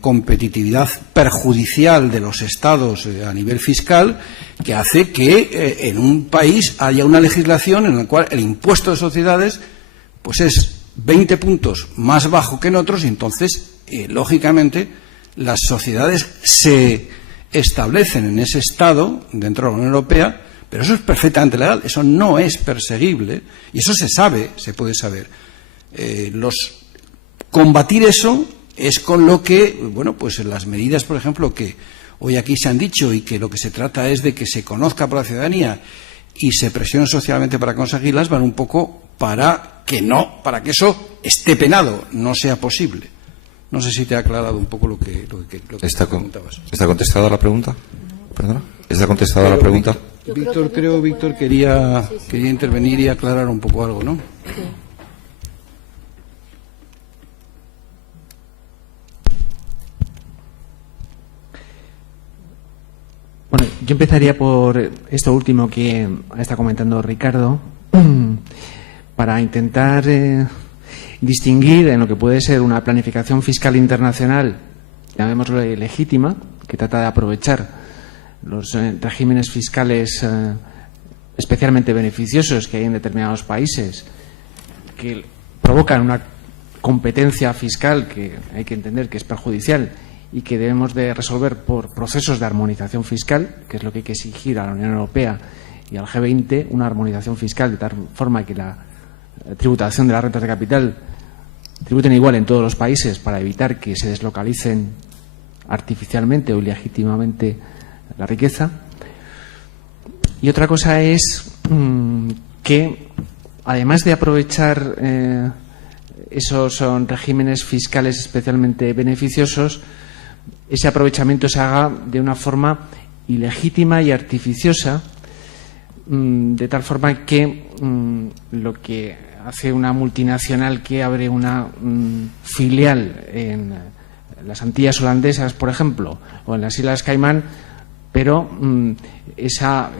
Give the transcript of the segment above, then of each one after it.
competitividad perjudicial de los estados a nivel fiscal, que hace que en un país haya una legislación en la cual el impuesto de sociedades pues es 20 puntos más bajo que en otros, y entonces lógicamente las sociedades se establecen en ese estado dentro de la Unión Europea, pero eso es perfectamente legal, eso no es perseguible y eso se sabe, se puede saber. Combatir eso es con lo que, bueno, pues las medidas, por ejemplo, que hoy aquí se han dicho y que lo que se trata es de que se conozca por la ciudadanía y se presione socialmente para conseguirlas, van un poco para que eso esté penado, no sea posible. No sé si te ha aclarado un poco lo que preguntabas. ¿Está contestada la pregunta? ¿Perdona? ¿Está contestada la pregunta? Víctor quería intervenir y aclarar un poco algo, ¿no? Sí. Bueno, yo empezaría por esto último que está comentando Ricardo, para intentar distinguir en lo que puede ser una planificación fiscal internacional, llamémoslo legítima, que trata de aprovechar los regímenes fiscales especialmente beneficiosos que hay en determinados países, que provocan una competencia fiscal que hay que entender que es perjudicial y que debemos de resolver por procesos de armonización fiscal, que es lo que hay que exigir a la Unión Europea y al G20, una armonización fiscal de tal forma que la tributación de las rentas de capital tributen igual en todos los países para evitar que se deslocalicen artificialmente o ilegítimamente la riqueza. Y otra cosa es que, además de aprovechar esos regímenes fiscales especialmente beneficiosos, ese aprovechamiento se haga de una forma ilegítima y artificiosa, de tal forma que lo que hace una multinacional que abre una filial en las Antillas holandesas, por ejemplo, o en las Islas Caimán, pero esa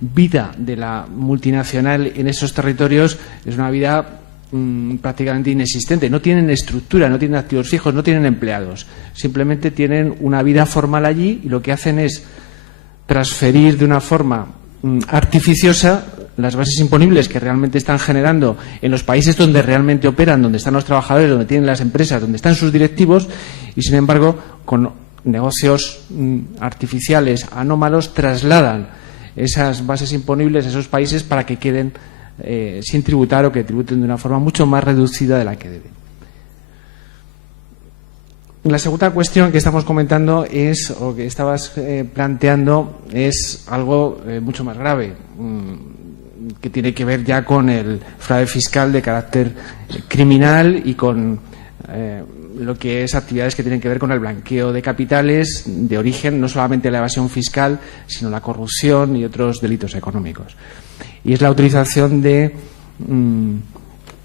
vida de la multinacional en esos territorios es una vida prácticamente inexistente. No tienen estructura, no tienen activos fijos, no tienen empleados. Simplemente tienen una vida formal allí y lo que hacen es transferir de una forma artificiosa las bases imponibles que realmente están generando en los países donde realmente operan, donde están los trabajadores, donde tienen las empresas, donde están sus directivos, y sin embargo con negocios artificiales, anómalos, trasladan esas bases imponibles a esos países para que queden sin tributar o que tributen de una forma mucho más reducida de la que deben. La segunda cuestión que estamos comentando es, o que estabas planteando, es algo mucho más grave, que tiene que ver ya con el fraude fiscal de carácter criminal y con lo que es actividades que tienen que ver con el blanqueo de capitales de origen, no solamente la evasión fiscal, sino la corrupción y otros delitos económicos. Y es la utilización de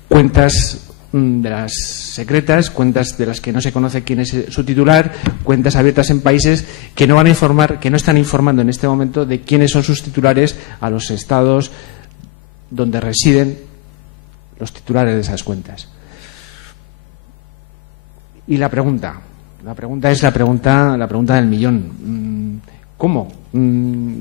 cuentas de las secretas, cuentas de las que no se conoce quién es su titular, cuentas abiertas en países que no van a informar, que no están informando en este momento de quiénes son sus titulares a los estados donde residen los titulares de esas cuentas. Y la pregunta es la pregunta del millón. ¿Cómo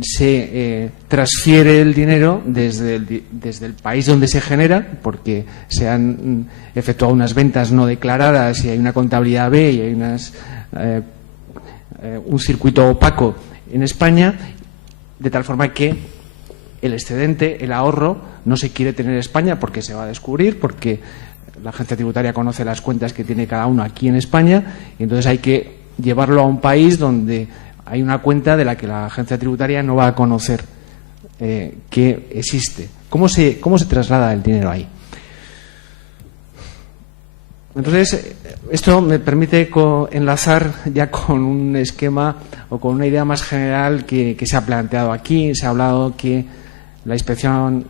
se transfiere el dinero desde el país donde se genera? Porque se han efectuado unas ventas no declaradas y hay una contabilidad B y hay un circuito opaco en España, de tal forma que el excedente, el ahorro, no se quiere tener en España porque se va a descubrir, porque la agencia tributaria conoce las cuentas que tiene cada uno aquí en España, y entonces hay que llevarlo a un país donde hay una cuenta de la que la agencia tributaria no va a conocer que existe. ¿Cómo se traslada el dinero ahí? Entonces, esto me permite enlazar ya con un esquema o con una idea más general que se ha planteado aquí. Se ha hablado que la inspección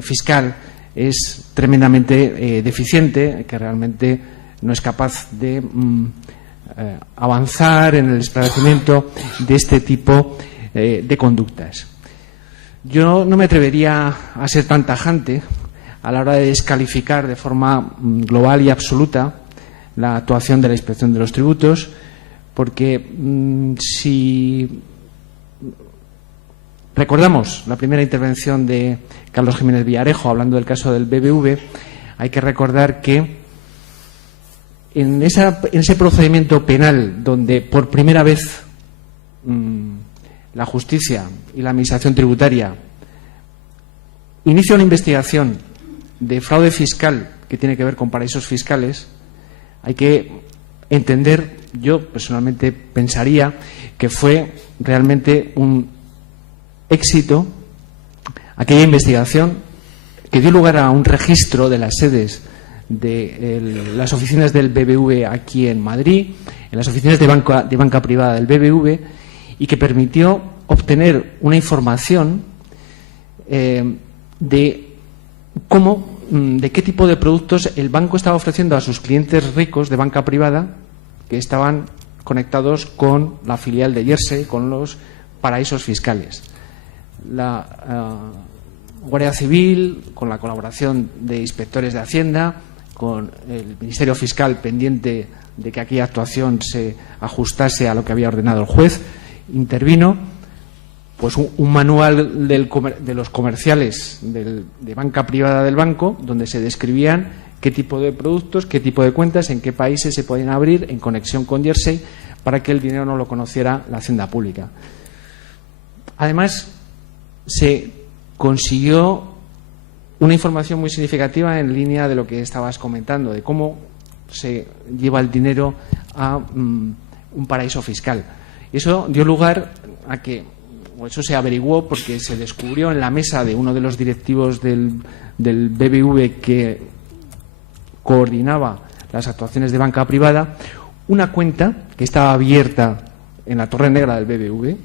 fiscal es tremendamente deficiente, que realmente no es capaz de avanzar en el esclarecimiento de este tipo de conductas. Yo no me atrevería a ser tan tajante a la hora de descalificar de forma global y absoluta la actuación de la Inspección de los Tributos, porque si recordamos la primera intervención de Carlos Jiménez Villarejo hablando del caso del BBV, hay que recordar que en ese procedimiento penal donde por primera vez la justicia y la administración tributaria inicia una investigación de fraude fiscal que tiene que ver con paraísos fiscales, hay que entender, yo personalmente pensaría que fue realmente un éxito aquella investigación que dio lugar a un registro de las sedes de las oficinas del BBV aquí en Madrid, en las oficinas de banca privada del BBV, y que permitió obtener una información de qué tipo de productos el banco estaba ofreciendo a sus clientes ricos de banca privada que estaban conectados con la filial de Jersey, con los paraísos fiscales. La Guardia Civil, con la colaboración de inspectores de Hacienda, con el Ministerio Fiscal pendiente de que aquella actuación se ajustase a lo que había ordenado el juez, intervino pues un manual de los comerciales de banca privada del banco, donde se describían qué tipo de productos, qué tipo de cuentas, en qué países se podían abrir en conexión con Jersey para que el dinero no lo conociera la Hacienda Pública. Además, se consiguió una información muy significativa en línea de lo que estabas comentando, de cómo se lleva el dinero a un paraíso fiscal. Eso dio lugar a que, o eso se averiguó porque se descubrió en la mesa de uno de los directivos del BBV que coordinaba las actuaciones de banca privada, una cuenta que estaba abierta en la Torre Negra del BBV,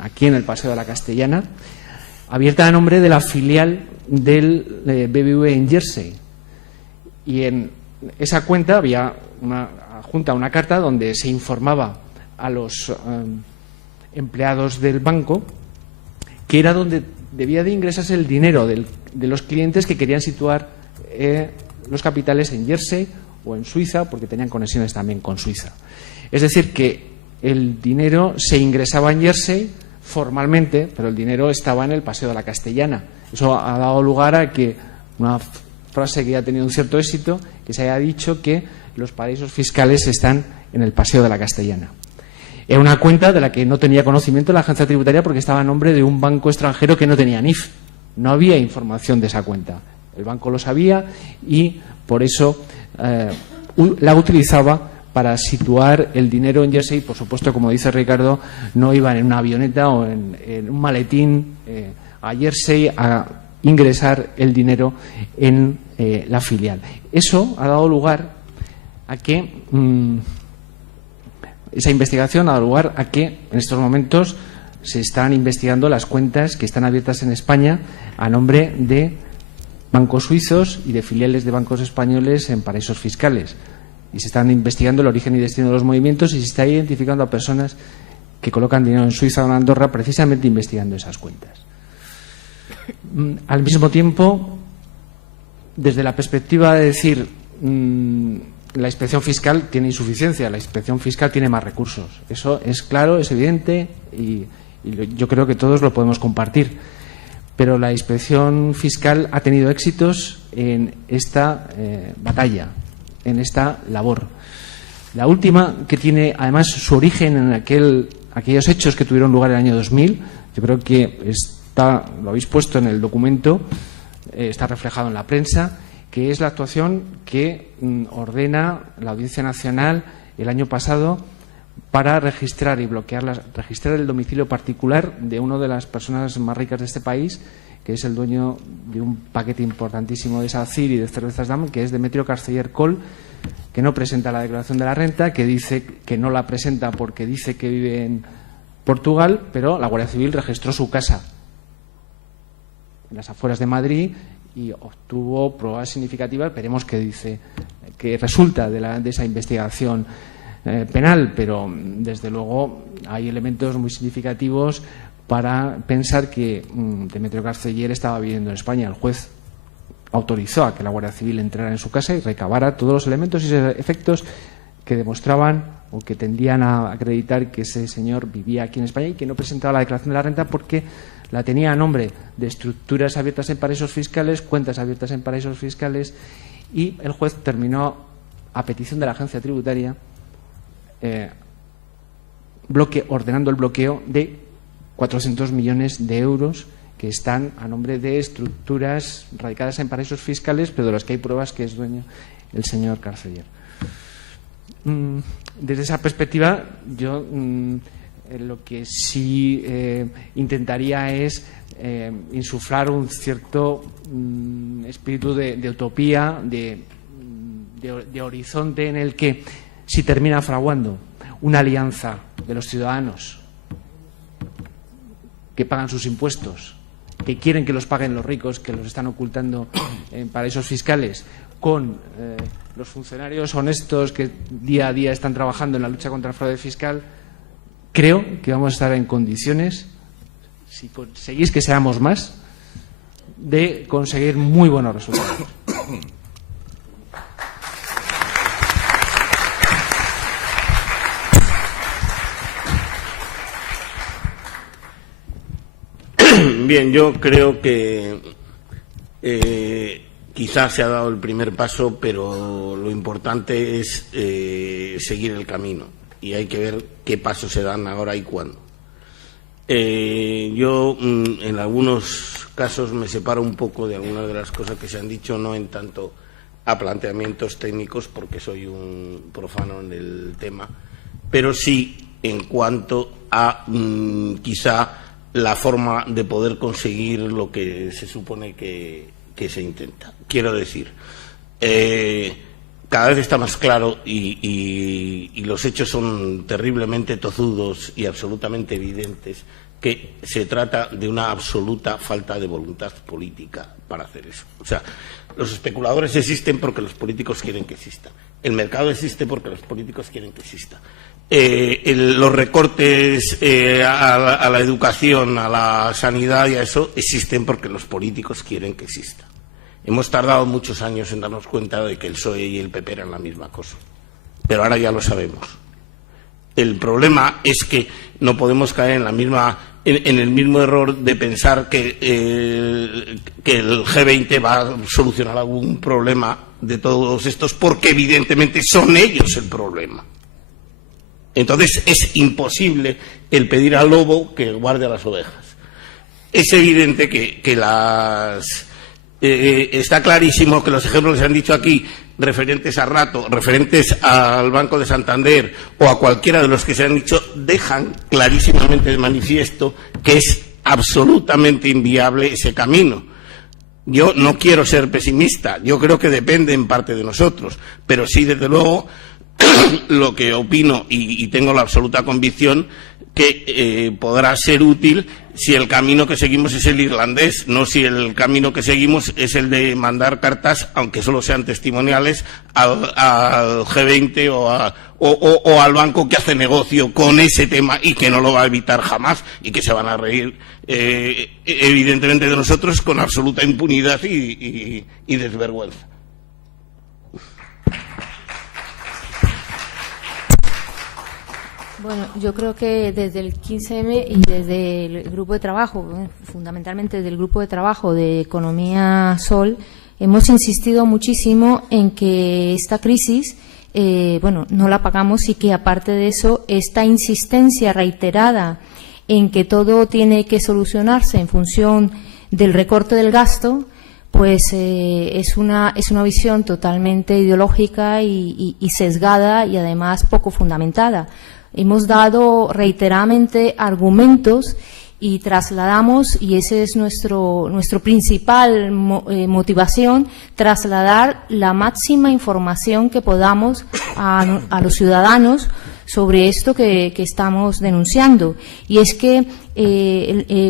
aquí en el Paseo de la Castellana, abierta a nombre de la filial del BBV en Jersey. Y en esa cuenta había adjunta una carta donde se informaba a los empleados del banco que era donde debía de ingresarse el dinero de los clientes que querían situar los capitales en Jersey o en Suiza, porque tenían conexiones también con Suiza. Es decir, que el dinero se ingresaba en Jersey formalmente, pero el dinero estaba en el Paseo de la Castellana. Eso ha dado lugar a que una frase que ya ha tenido un cierto éxito, que se haya dicho que los paraísos fiscales están en el Paseo de la Castellana. Era una cuenta de la que no tenía conocimiento la agencia tributaria porque estaba a nombre de un banco extranjero que no tenía NIF. No había información de esa cuenta. El banco lo sabía y por eso la utilizaba para situar el dinero en Jersey. Por supuesto, como dice Ricardo, no iban en una avioneta o en un maletín a Jersey a ingresar el dinero en la filial. Eso ha dado lugar a que esa investigación ha dado lugar a que en estos momentos se están investigando las cuentas que están abiertas en España a nombre de bancos suizos y de filiales de bancos españoles en paraísos fiscales. Y se están investigando el origen y destino de los movimientos y se está identificando a personas que colocan dinero en Suiza o en Andorra precisamente investigando esas cuentas. Al mismo tiempo, desde la perspectiva de decir la inspección fiscal tiene insuficiencia, la inspección fiscal tiene más recursos. Eso es claro, es evidente y yo creo que todos lo podemos compartir. Pero la inspección fiscal ha tenido éxitos en esta batalla, en esta labor. La última, que tiene además su origen en aquellos hechos que tuvieron lugar en el año 2000, yo creo que lo habéis puesto en el documento, está reflejado en la prensa, que es la actuación que ordena la Audiencia Nacional el año pasado para registrar y registrar el domicilio particular de una de las personas más ricas de este país, que es el dueño de un paquete importantísimo de SACIR y de cervezas Damm, que es Demetrio Carceller Coll, que no presenta la declaración de la renta, que dice que no la presenta porque dice que vive en Portugal, pero la Guardia Civil registró su casa en las afueras de Madrid y obtuvo pruebas significativas. Veremos qué dice, que resulta de esa investigación penal, pero desde luego hay elementos muy significativos para pensar que Demetrio Carceller estaba viviendo en España. El juez autorizó a que la Guardia Civil entrara en su casa y recabara todos los elementos y efectos que demostraban o que tendían a acreditar que ese señor vivía aquí en España y que no presentaba la declaración de la renta porque la tenía a nombre de estructuras abiertas en paraísos fiscales, cuentas abiertas en paraísos fiscales, y el juez terminó, a petición de la agencia tributaria, ordenando el bloqueo de 400 millones de euros que están a nombre de estructuras radicadas en paraísos fiscales, pero de las que hay pruebas que es dueño el señor Carceller. Desde esa perspectiva, yo lo que sí intentaría es insuflar un cierto espíritu de utopía, de horizonte, en el que, si termina fraguando una alianza de los ciudadanos que pagan sus impuestos, que quieren que los paguen los ricos, que los están ocultando en paraísos fiscales, con los funcionarios honestos que día a día están trabajando en la lucha contra el fraude fiscal, creo que vamos a estar en condiciones, si conseguís que seamos más, de conseguir muy buenos resultados. Bien, yo creo que quizás se ha dado el primer paso, pero lo importante es seguir el camino y hay que ver qué pasos se dan ahora y cuándo. Yo en algunos casos me separo un poco de algunas de las cosas que se han dicho, no en tanto a planteamientos técnicos, porque soy un profano en el tema, pero sí en cuanto a quizá la forma de poder conseguir lo que se supone que se intenta. Quiero decir, cada vez está más claro y los hechos son terriblemente tozudos y absolutamente evidentes que se trata de una absoluta falta de voluntad política para hacer eso. O sea, los especuladores existen porque los políticos quieren que exista. El mercado existe porque los políticos quieren que exista. Los recortes a la educación, a la sanidad y a eso existen porque los políticos quieren que exista. Hemos tardado muchos años en darnos cuenta de que el PSOE y el PP eran la misma cosa, pero ahora ya lo sabemos. El problema es que no podemos caer en el mismo error de pensar que el G20 va a solucionar algún problema de todos estos, porque evidentemente son ellos el problema. Entonces es imposible el pedir al lobo que guarde a las ovejas. Es evidente que está clarísimo que los ejemplos que se han dicho aquí, referentes a Rato, referentes al Banco de Santander o a cualquiera de los que se han dicho, dejan clarísimamente de manifiesto que es absolutamente inviable ese camino. Yo no quiero ser pesimista, yo creo que depende en parte de nosotros, pero sí, desde luego, lo que opino y tengo la absoluta convicción que podrá ser útil si el camino que seguimos es el irlandés, no si el camino que seguimos es el de mandar cartas, aunque solo sean testimoniales, al G20 o al banco que hace negocio con ese tema y que no lo va a evitar jamás y que se van a reír evidentemente de nosotros con absoluta impunidad y desvergüenza. Bueno, yo creo que desde el 15M y desde el grupo de trabajo, fundamentalmente desde el grupo de trabajo de Economía Sol, hemos insistido muchísimo en que esta crisis, no la pagamos, y que aparte de eso, esta insistencia reiterada en que todo tiene que solucionarse en función del recorte del gasto, pues es una visión totalmente ideológica y sesgada y además poco fundamentada. Hemos dado reiteradamente argumentos y trasladamos, y ese es nuestro principal motivación, trasladar la máxima información que podamos a los ciudadanos sobre esto que estamos denunciando. Y es que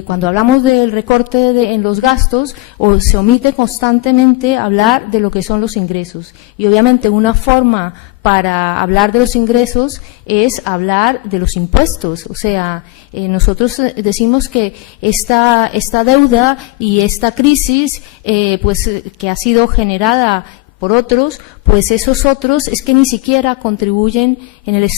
cuando hablamos del recorte en los gastos, se omite constantemente hablar de lo que son los ingresos. Y obviamente una forma para hablar de los ingresos es hablar de los impuestos. O sea, nosotros decimos que esta deuda y esta crisis que ha sido generada por otros, pues esos otros es que ni siquiera contribuyen en el